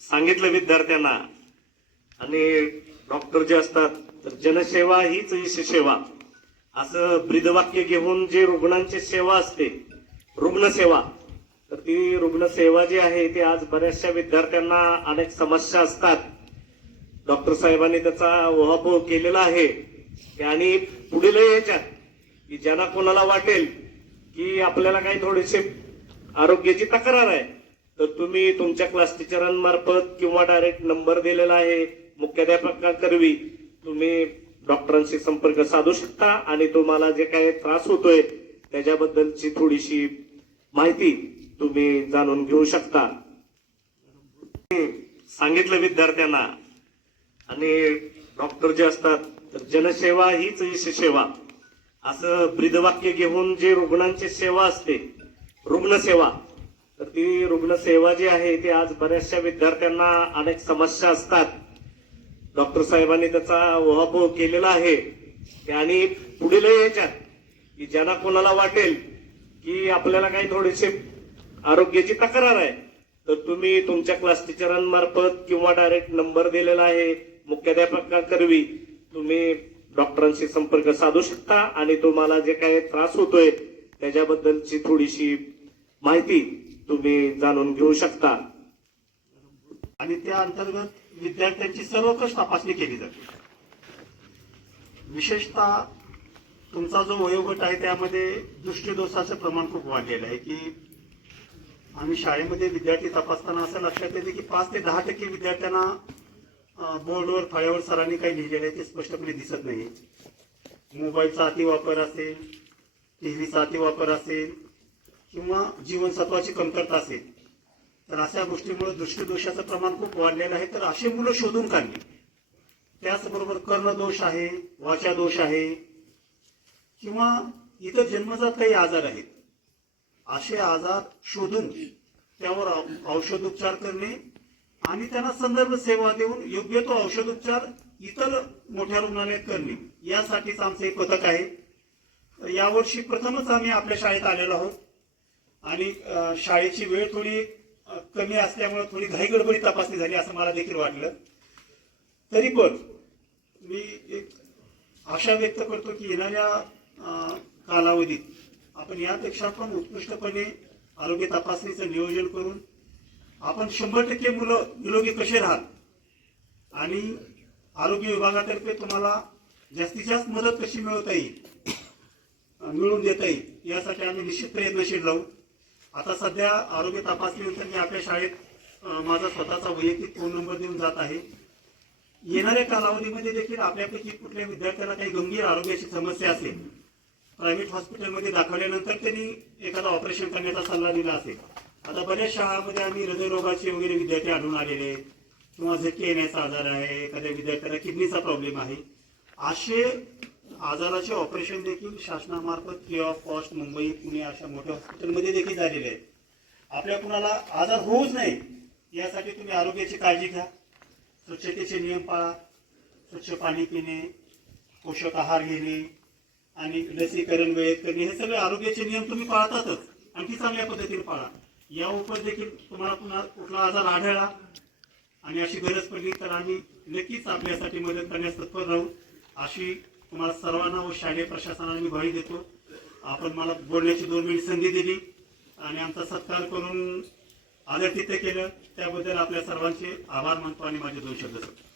सांगितलं विद्यार्थ्यांना. आणि डॉक्टर जे असतात तर जनसेवा हीच ईश सेवा. असं ब्रीदवाक्य घेऊन जे रुग्णांची सेवा असते रुग्णसेवा तर ती रुग्णसेवा जी आहे ती आज बऱ्याचशा विद्यार्थ्यांना अनेक समस्या असतात. डॉक्टर साहेबांनी त्याचा ओहापोह केलेला आहे. आणि पुढील याच्यात की ज्यांना कोणाला वाटेल की आपल्याला काही थोडीशी आरोग्याची तक्रार आहे तर तुम्ही तुमच्या क्लास टीचरांमार्फत किंवा डायरेक्ट नंबर दिलेला आहे मुख्याध्यापकाकरवी तुम्ही डॉक्टरांशी संपर्क साधू शकता आणि तुम्हाला जे काही त्रास होतोय त्याच्याबद्दलची थोडीशी माहिती तुम्ही जाणून घेऊ शकता. सांगितलं विद्यार्थ्यांना आणि डॉक्टर जे असतात तर जनसेवा हीच ईश सेवा. असं ब्रीदवाक्य घेऊन जे रुग्णांची सेवा असते रुग्णसेवा तर ती रुग्णसेवा जी आहे ती आज बऱ्याचशा विद्यार्थ्यांना अनेक समस्या असतात. डॉक्टर साहेबांनी त्याचा उहापोह केलेला आहे. आणि पुढील याच्यात की ज्यांना कोणाला वाटेल की आपल्याला काही थोडीशी आरोग्याची तक्रार आहे तर तुम्ही तुमच्या क्लास टीचरांमार्फत किंवा डायरेक्ट नंबर दिलेला आहे मुख्याध्यापकांकरवी तुम्ही डॉक्टरांशी संपर्क साधू शकता आणि तुम्हाला जे काही त्रास होतोय त्याच्याबद्दलची थोडीशी माहिती तुम्ही जाणून घेऊ शकता. आणि त्या अंतर्गत विद्यार्थ्यांची सर्वकष तपासणी केली जाते. विशेषतः तुमचा जो वयोगट आहे त्यामध्ये दृष्टीदोषाचं प्रमाण खूप वाढलेलं आहे की आम्ही शाळेमध्ये विद्यार्थी तपासताना असं लक्षात येते की पाच ते दहा टक्के विद्यार्थ्यांना बोर्डवर फळ्यावर सरांनी काही लिहिलेलं आहे ते स्पष्टपणे दिसत नाही. मोबाईलचा अतिवापर असेल टीव्हीचा अतिवापर असेल किंवा जीवनसत्वाची कमतरता असेल तर अशा गोष्टीमुळे दृष्टीदोषाचं प्रमाण खूप वाढलेलं आहे. तर अशी मुलं शोधून काढली. त्याचबरोबर कर्णदोष आहे वाचा दोष आहे किंवा इतर जन्मजात काही आजार आहेत. असे आजार शोधून त्यावर औषधोपचार करणे आणि त्यांना संदर्भ सेवा देऊन योग्य तो औषधोपचार इतर मोठ्या रुग्णालयात करणे यासाठीच आमचं एक पथक आहे. यावर्षी प्रथमच आम्ही आपल्या शाळेत आलेलो आहोत. आणि शाळेची वेळ थोडी कमी असल्यामुळे थोडी घाईगडबडी तपासणी झाली असं मला देखील वाटलं. तरी पण मी एक आशा व्यक्त करतो की येणाऱ्या कालावधीत आपण यापेक्षा पण उत्कृष्टपणे आरोग्य तपासणीचं नियोजन करून आपण शंभर टक्के मुलं निरोगी कसे राहाल? आणि आरोग्य विभागातर्फे तुम्हाला जास्तीत जास्त मदत कशी मिळवता येईल? मिळवून देता येईल? यासाठी आम्ही निश्चित प्रयत्नशील राहू. आता सध्या आरोग्य तपासणीनंतर मी आपल्या शाळेत माझा स्वतःचा वैयक्तिक फोन नंबर देऊन जात आहे. येणाऱ्या कालावधीमध्ये देखील आपल्यापैकी कुठल्या विद्यार्थ्याला काही गंभीर आरोग्याची समस्या असेल प्रायव्हेट हॉस्पिटलमध्ये दाखवल्यानंतर त्यांनी एखादा ऑपरेशन करण्याचा सल्ला दिला असेल आता बऱ्याच शाळांमध्ये आम्ही हृदयरोगाचे वगैरे विद्यार्थी आढळून आलेले आहेत किंवा झटके येण्याचा आजार आहे एखाद्या विद्यार्थ्याला किडनीचा प्रॉब्लेम आहे. असे आजाराचे ऑपरेशन देखील शासनामार्फत free of cost Mumbai Pune अशा मोठ्या हॉस्पिटलमध्ये देखील झालेले आहेत. आपल्या कुणाला आजार होऊच नाही यासाठी तुम्ही आरोग्याची काळजी घ्या. स्वच्छतेचे नियम पाळा. स्वच्छ पाणी पिणे पोषक आहार घेणे आणि लसीकरण वेळेत करणे हे सगळे आरोग्याचे नियम तुम्ही पाळतातच. आणखी चांगल्या पद्धतीने पाळा. या उपर देखील तुम्हाला पुन्हा कुठला आजार आढळला आणि अशी गरज पडली तर आम्ही नक्कीच आपल्यासाठी मदत करण्यास तत्पर राहू. अशी तुम्हाला सर्वांना व शालेय प्रशासनाला मी बळी देतो. आपण मला बोलण्याची दोन मिनिट संधी दिली आणि आमचा सत्कार करून आदर तिथे केलं. त्याबद्दल आपल्या सर्वांचे आभार मानतो आणि माझे दोन शब्द सांगतो